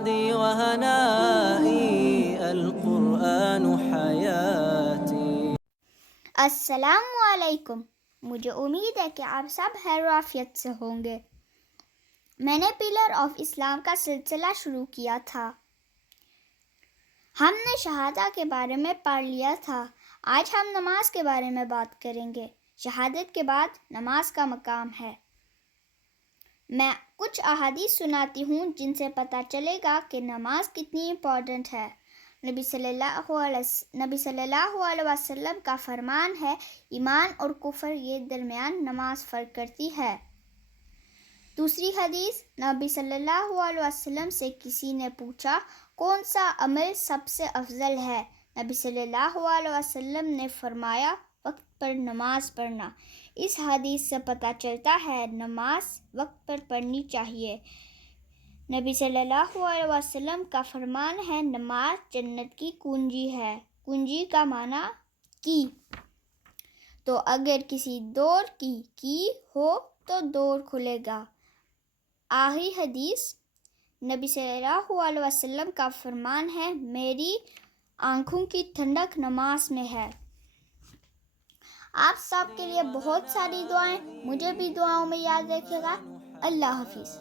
وهنائي القرآن حياتي. السلام علیکم. مجھے امید ہے کہ آپ سب خیر و عافیت سے ہوں گے. میں نے پلر آف اسلام کا سلسلہ شروع کیا تھا. ہم نے شہادہ کے بارے میں پڑھ لیا تھا. آج ہم نماز کے بارے میں بات کریں گے. شہادت کے بعد نماز کا مقام ہے. میں کچھ احادیث سناتی ہوں جن سے پتہ چلے گا کہ نماز کتنی امپورٹنٹ ہے. نبی صلی اللہ علیہ وسلم کا فرمان ہے، ایمان اور کفر کے درمیان نماز فرق کرتی ہے. دوسری حدیث، نبی صلی اللہ علیہ وسلم سے کسی نے پوچھا کون سا عمل سب سے افضل ہے؟ نبی صلی اللہ علیہ وسلم نے فرمایا وقت پر نماز پڑھنا. اس حدیث سے پتہ چلتا ہے نماز وقت پر پڑھنی چاہیے. نبی صلی اللہ علیہ وسلم کا فرمان ہے نماز جنت کی کنجی ہے. کنجی کا معنی کی. تو اگر کسی ڈور کی ہو تو ڈور کھلے گا. آخری حدیث، نبی صلی اللہ علیہ وسلم کا فرمان ہے میری آنکھوں کی ٹھنڈک نماز میں ہے. آپ سب کے لیے بہت ساری دعائیں. مجھے بھی دعاؤں میں یاد رکھیے گا. اللہ حافظ.